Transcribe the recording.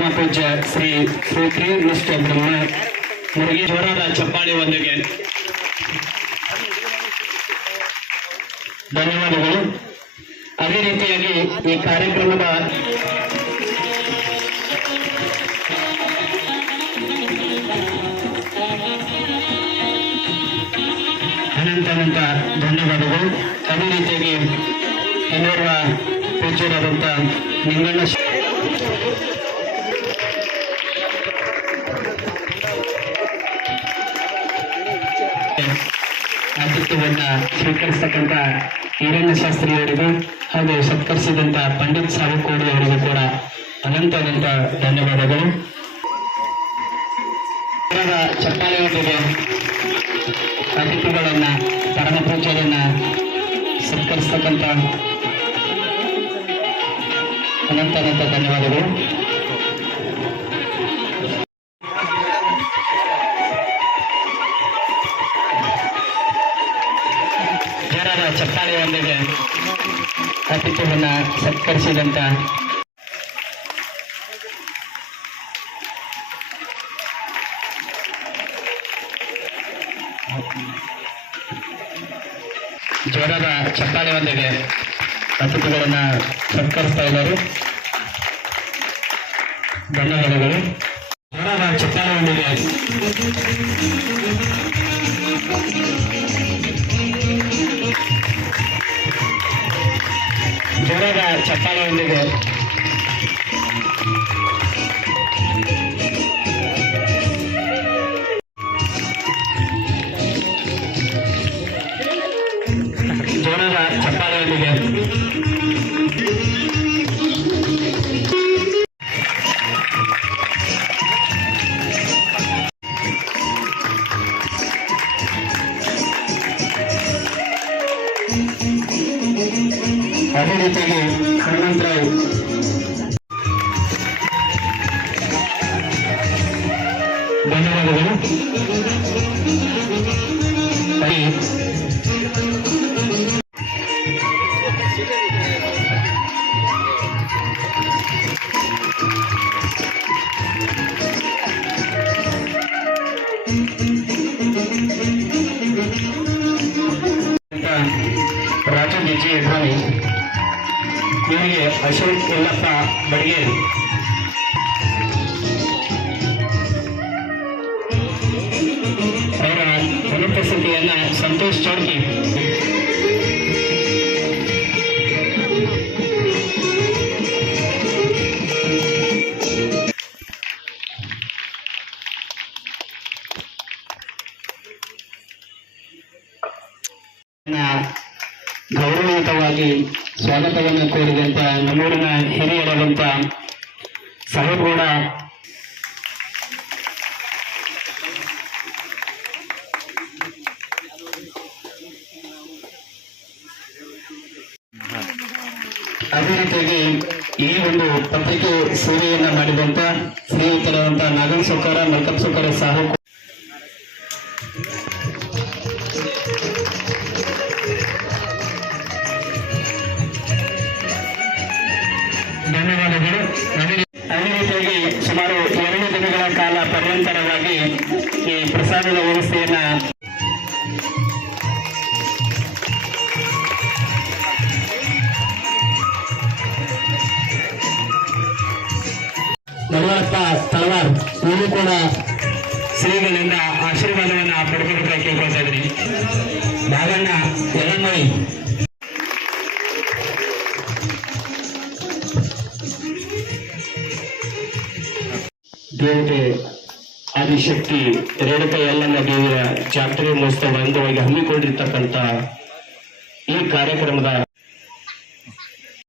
ಪರಮ ಪೂಜ್ಯ ಶ್ರೀ ಶ್ರೀ ನಿಷ್ಠ ಬ್ರಹ್ಮ ಜೋರಾದ ಚಪ್ಪಾಳಿ ಒಂದಿಗೆ. ಧನ್ಯವಾದಗಳು. ಅದೇ ರೀತಿಯಾಗಿ ಈ ಕಾರ್ಯಕ್ರಮದ ಅನಂತ ಅನಂತ ಧನ್ಯವಾದಗಳು. ಅದೇ ರೀತಿಯಾಗಿ ಇನ್ನೋರ್ವ ಪೂಜ್ಯರಾದಂಥ ನಿಂಗಣ್ಣ ಶ- ಸ್ವೀಕರಿಸತಕ್ಕಂತ ಈರಣ್ಯ ಶಾಸ್ತ್ರಿ ಶಾಸ್ತ್ರಿಯವರಿಗೂ ಹಾಗೂ ಸತ್ಕರಿಸಿದಂತ ಪಂಡಿತ್ ಸಾವುಕೋಡಿ ಅವರಿಗೂ ಕೂಡ ಅನಂತ ಅನಂತ ಧನ್ಯವಾದಗಳು. ಇವರ ಚಪ್ಪಾಳೆಯೊಂದಿಗೆ ಅತಿಥಿಗಳನ್ನ, ಪರಮ ಪೂಜೆಯನ್ನ ಸತ್ಕರಿಸತಕ್ಕಂತ ಅನಂತ ಅನಂತ ಧನ್ಯವಾದಗಳು. ಚಪ್ಪಾಳೆಯೊಂದಿಗೆ ಅತಿಥಿಯನ್ನ ಸತ್ಕರಿಸಿದಂತ ಜೋರಾದ ಚಪ್ಪಾಳೆಯೊಂದಿಗೆ ಅತಿಥಿಗಳನ್ನ ಸತ್ಕರಿಸ್ತಾ ಇದ್ದಾರೆ. ಧನ್ಯವಾದಗಳು. ಜೋರಾದ ಚಪ್ಪಾಳೆಯೊಂದಿಗೆ ಜೋರಾದ ಚಪ್ಪಾಳೆಯೊಂದಿಗೆ ಅದೇ ರೀತಿಯಾಗಿ ಹನುಮಂತರಾವ್ ಧನ್ಯವಾದಗಳು. ಇವರಿಗೆ ಅಶೋಕ್ ಯಲ್ಲಪ್ಪ ಬಡಿಗೇರಿ ಅವರ ಅನುಪಸ್ಥಿತಿಯನ್ನ ಸಂತೋಷ್ ಚೌಡ್ಕಿ. ಗೌರವಯುತವಾಗಿ ಸ್ವಾಗತವನ್ನು ಕೋರಿದಂತ ನಮ್ಮೂರಿನ ಹಿರಿಯರಾದಂತ ಸಾಹೇಬ್ಗೌಡ. ಅದೇ ರೀತಿಯಾಗಿ ಈ ಒಂದು ಪತ್ರಿಕೆ ಸೇವೆಯನ್ನ ಮಾಡಿದಂತ ಸ್ನೇಹಿತರಾದಂತಹ ನಾಗನ್ ಸೌಕರ, ಮಲ್ಕಪ್ ಸೋಕಾರ ಸಾಹು ಸುಮಾರು ಎರಡು ದಿನಗಳ ಕಾಲ ಪರ್ಯಂತರವಾಗಿ ಈ ಪ್ರಸಾದದ ವ್ಯವಸ್ಥೆಯನ್ನ ನಡವರಪ್ಪ ತಳವಾರ್ ಇವರು ಕೂಡ ಶ್ರೀಗಳಿಂದ ಆಶೀರ್ವಾದವನ್ನ ಪಡ್ಕೊಳ್ಬೇಕಾಗಿ ಕೇಳ್ಕೊಳ್ತಾ ಇದ್ದೀನಿ. ನಾಗಣ್ಣ ಯಲನ್ಮೈ ದೇವತೆ ಆದಿಶಕ್ತಿ ರೇಣುಕ ಯಲ್ಲಮ್ಮ ದೇವಿಯ ಜಾತ್ರೆ ಮಹೋತ್ಸವ ಅಂಗವಾಗಿ ಹಮ್ಮಿಕೊಂಡಿರ್ತಕ್ಕಂಥ ಈ ಕಾರ್ಯಕ್ರಮದ